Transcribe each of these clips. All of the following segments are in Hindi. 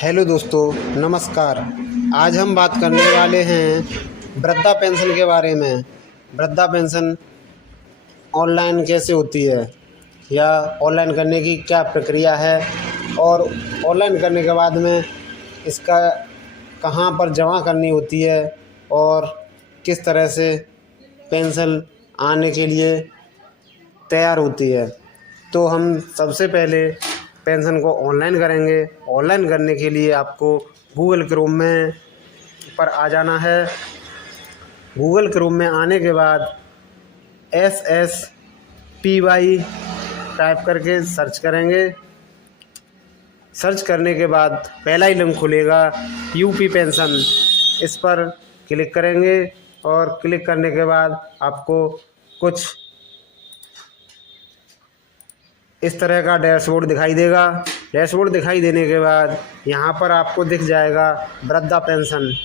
हेलो दोस्तों, नमस्कार। आज हम बात करने वाले हैं वृद्धा पेंशन के बारे में। वृद्धा पेंशन ऑनलाइन कैसे होती है या ऑनलाइन करने की क्या प्रक्रिया है, और ऑनलाइन करने के बाद में इसका कहाँ पर जमा करनी होती है और किस तरह से पेंशन आने के लिए तैयार होती है। तो हम सबसे पहले पेंशन को ऑनलाइन करेंगे। ऑनलाइन करने के लिए आपको गूगल क्रोम में पर आ जाना है। गूगल क्रोम में आने के बाद SSPY टाइप करके सर्च करेंगे। सर्च करने के बाद पहला ही लिंक खुलेगा यूपी पेंशन, इस पर क्लिक करेंगे और क्लिक करने के बाद आपको कुछ इस तरह का डैशबोर्ड दिखाई देगा। डैशबोर्ड दिखाई देने के बाद यहाँ पर आपको दिख जाएगा वृद्धा पेंशन,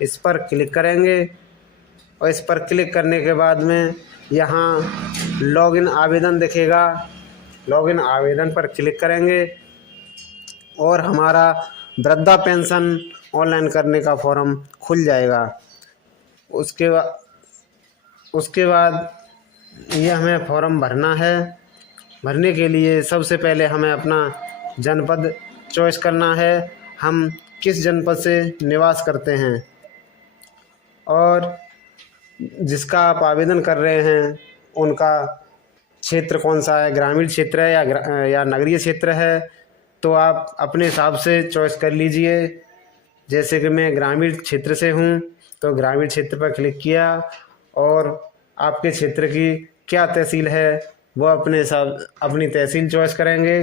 इस पर क्लिक करेंगे और इस पर क्लिक करने के बाद में यहाँ लॉगिन आवेदन दिखेगा। लॉगिन आवेदन पर क्लिक करेंगे और हमारा वृद्धा पेंशन ऑनलाइन करने का फॉर्म खुल जाएगा। उसके बाद ये हमें फॉर्म भरना है। भरने के लिए सबसे पहले हमें अपना जनपद चॉइस करना है, हम किस जनपद से निवास करते हैं और जिसका आप आवेदन कर रहे हैं उनका क्षेत्र कौन सा है, ग्रामीण क्षेत्र है या नगरीय क्षेत्र है। तो आप अपने हिसाब से चॉइस कर लीजिए। जैसे कि मैं ग्रामीण क्षेत्र से हूँ तो ग्रामीण क्षेत्र पर क्लिक किया और आपके क्षेत्र की क्या तहसील है वो अपनी तहसील चॉइस करेंगे।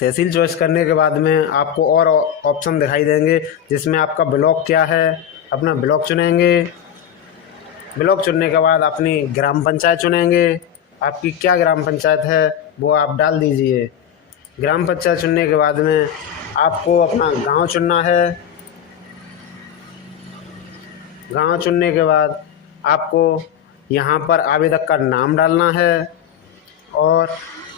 तहसील चॉइस करने के बाद में आपको और ऑप्शन दिखाई देंगे जिसमें आपका ब्लॉक क्या है, अपना ब्लॉक चुनेंगे। ब्लॉक चुनने के बाद अपनी ग्राम पंचायत चुनेंगे। आपकी क्या ग्राम पंचायत है वो आप डाल दीजिए। ग्राम पंचायत चुनने के बाद में आपको अपना गांव चुनना है। गांव चुनने के बाद आपको यहाँ पर आवेदक का नाम डालना है और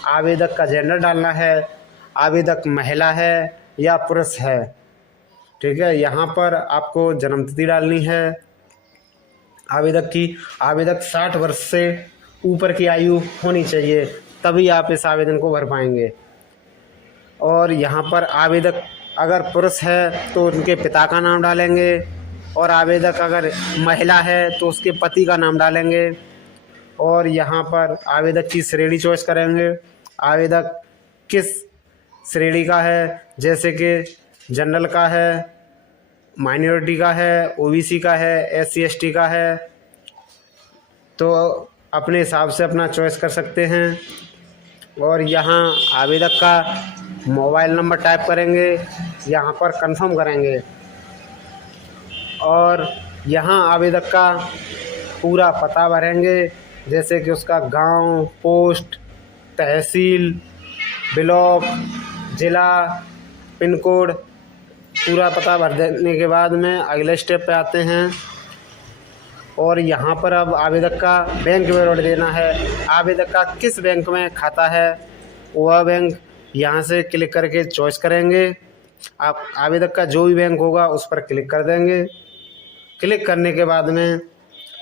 आवेदक का जेंडर डालना है, आवेदक महिला है या पुरुष है। ठीक है, यहाँ पर आपको जन्मतिथि डालनी है आवेदक 60 वर्ष से ऊपर की आयु होनी चाहिए, तभी आप इस आवेदन को भर पाएंगे। और यहाँ पर आवेदक अगर पुरुष है तो उनके पिता का नाम डालेंगे और आवेदक अगर महिला है तो उसके पति का नाम डालेंगे। और यहाँ पर आवेदक की श्रेणी चॉइस करेंगे, आवेदक किस श्रेणी का है, जैसे कि जनरल का है, माइनॉरिटी का है, OBC का है, SC ST का है। तो अपने हिसाब से अपना चॉइस कर सकते हैं। और यहाँ आवेदक का मोबाइल नंबर टाइप करेंगे, यहाँ पर कंफर्म करेंगे और यहाँ आवेदक का पूरा पता भरेंगे, जैसे कि उसका गांव, पोस्ट, तहसील, ब्लॉक, ज़िला, पिन कोड, पूरा पता भर देने के बाद में अगले स्टेप पे आते हैं। और यहाँ पर अब आवेदक का बैंक विवरण देना है। आवेदक का किस बैंक में खाता है वह बैंक यहाँ से क्लिक करके चॉइस करेंगे। आप आवेदक का जो भी बैंक होगा उस पर क्लिक कर देंगे। क्लिक करने के बाद में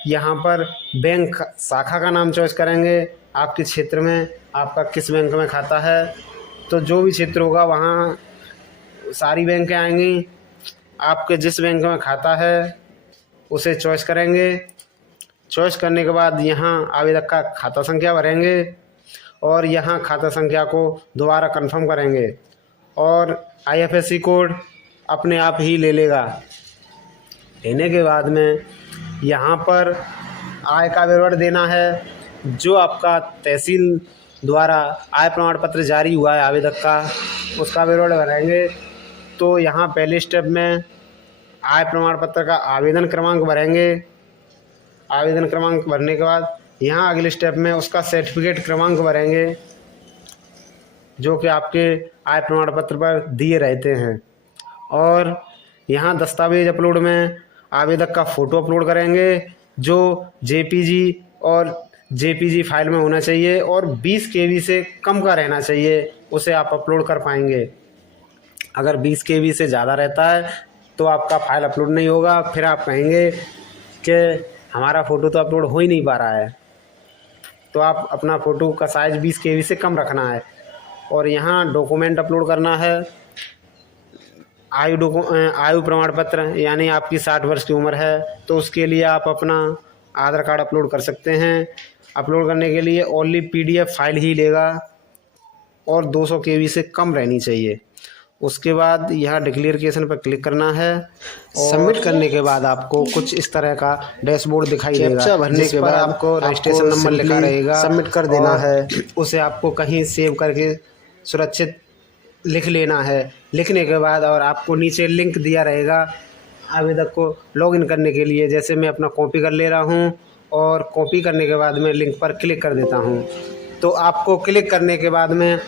यहाँ पर बैंक शाखा का नाम चॉइस करेंगे। आपके क्षेत्र में आपका किस बैंक में खाता है, तो जो भी क्षेत्र होगा वहाँ सारी बैंकें आएंगी। आपके जिस बैंक में खाता है उसे चॉइस करेंगे। चॉइस करने के बाद यहाँ आवेदक का खाता संख्या भरेंगे और यहाँ खाता संख्या को दोबारा कंफर्म करेंगे और IFSC कोड अपने आप ही ले लेगा। लेने के बाद में यहाँ पर आय का विवरण देना है, जो आपका तहसील द्वारा आय प्रमाण पत्र जारी हुआ है आवेदक का, उसका विवरण भरेंगे। तो यहाँ पहले स्टेप में आय प्रमाण पत्र का आवेदन क्रमांक भरेंगे। आवेदन क्रमांक भरने के बाद यहाँ अगले स्टेप में उसका सर्टिफिकेट क्रमांक भरेंगे, जो कि आपके आय प्रमाण पत्र पर दिए रहते हैं। और यहाँ दस्तावेज अपलोड में आवेदक का फ़ोटो अपलोड करेंगे, जो JPG फाइल में होना चाहिए और 20 KB से कम का रहना चाहिए, उसे आप अपलोड कर पाएंगे। अगर 20 KB से ज़्यादा रहता है तो आपका फाइल अपलोड नहीं होगा। फिर आप कहेंगे कि हमारा फ़ोटो तो अपलोड हो ही नहीं पा रहा है। तो आप अपना फ़ोटो का साइज़ 20 KB से कम रखना है। और यहाँ डॉक्यूमेंट अपलोड करना है। आयु प्रमाण पत्र, यानी आपकी 60 वर्ष की उम्र है तो उसके लिए आप अपना आधार कार्ड अपलोड कर सकते हैं। अपलोड करने के लिए ओनली PDF फाइल ही लेगा और 200 KB से कम रहनी चाहिए। उसके बाद यहाँ डिक्लेरेशन पर क्लिक करना है। सबमिट करने के बाद आपको कुछ इस तरह का डैशबोर्ड दिखाई देगा। कैप्चा भरने के बाद आपको रजिस्ट्रेशन नंबर लिखा रहेगा, सबमिट कर देना है। उसे आपको कहीं सेव करके सुरक्षित लिख लेना है। लिखने के बाद और आपको नीचे लिंक दिया रहेगा आवेदक को लॉगिन करने के लिए। जैसे मैं अपना कॉपी कर ले रहा हूँ और कॉपी करने के बाद मैं लिंक पर क्लिक कर देता हूँ। तो आपको क्लिक करने के बाद में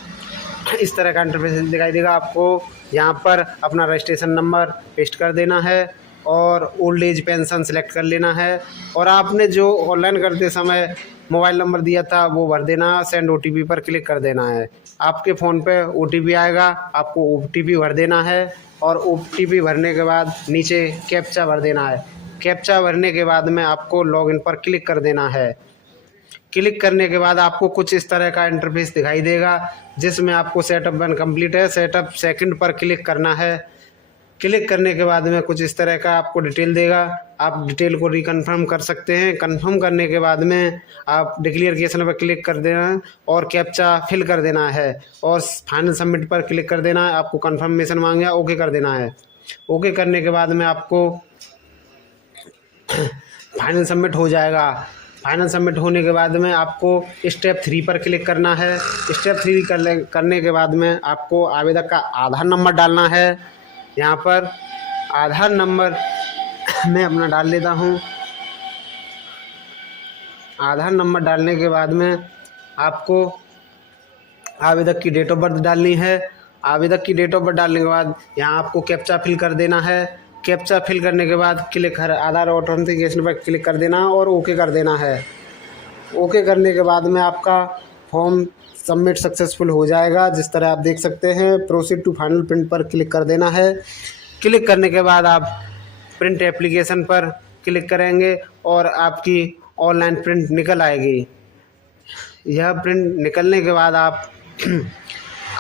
इस तरह का इंटरफेस दिखाई देगा। आपको यहाँ पर अपना रजिस्ट्रेशन नंबर पेस्ट कर देना है और ओल्ड एज पेंशन सेलेक्ट कर लेना है। और आपने जो ऑनलाइन करते समय मोबाइल नंबर दिया था वो भर देना। सेंड OTP पर क्लिक कर देना है। आपके फ़ोन पे OTP आएगा, आपको OTP भर देना है। और OTP भरने के बाद नीचे कैप्चा भर देना है। कैप्चा भरने के बाद में आपको लॉगिन पर क्लिक कर देना है। क्लिक करने के बाद आपको कुछ इस तरह का इंटरफेस दिखाई देगा जिसमें आपको सेटअप 1 कंप्लीट है, सेटअप 2 पर क्लिक करना है। क्लिक करने के बाद में कुछ इस तरह का आपको डिटेल देगा। आप डिटेल को रिकन्फर्म कर सकते हैं। कंफर्म करने के बाद में आप डिक्लेरेशन पर क्लिक कर देना है और कैप्चा फिल कर देना है और फाइनल सबमिट पर क्लिक कर देना है। आपको कंफर्मेशन मांगेगा, ओके कर देना है। ओके करने के बाद में आपको फाइनल सबमिट हो जाएगा। फाइनल सबमिट होने के बाद में आपको स्टेप 3 पर क्लिक करना है। स्टेप 3 करने के बाद में आपको आवेदक का आधार नंबर डालना है। यहाँ पर आधार नंबर मैं अपना डाल लेता हूँ। आधार नंबर डालने के बाद में आपको आवेदक की डेट ऑफ बर्थ डालनी है। आवेदक की डेट ऑफ बर्थ डालने के बाद यहाँ आपको कैप्चा फिल कर देना है। कैप्चा फिल करने के बाद क्लिक आधार ऑथेंटिकेशन पर क्लिक कर देना और ओके कर देना है। ओके करने के बाद में आपका फॉर्म सबमिट सक्सेसफुल हो जाएगा। जिस तरह आप देख सकते हैं, प्रोसीड टू फाइनल प्रिंट पर क्लिक कर देना है। क्लिक करने के बाद आप प्रिंट एप्लीकेशन पर क्लिक करेंगे और आपकी ऑनलाइन प्रिंट निकल आएगी। यह प्रिंट निकलने के बाद आप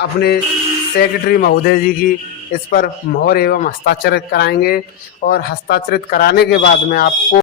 अपने सेक्रेटरी महोदय जी की इस पर मोहर एवं हस्ताक्षरित कराएंगे और हस्ताक्षरित कराने के बाद में आपको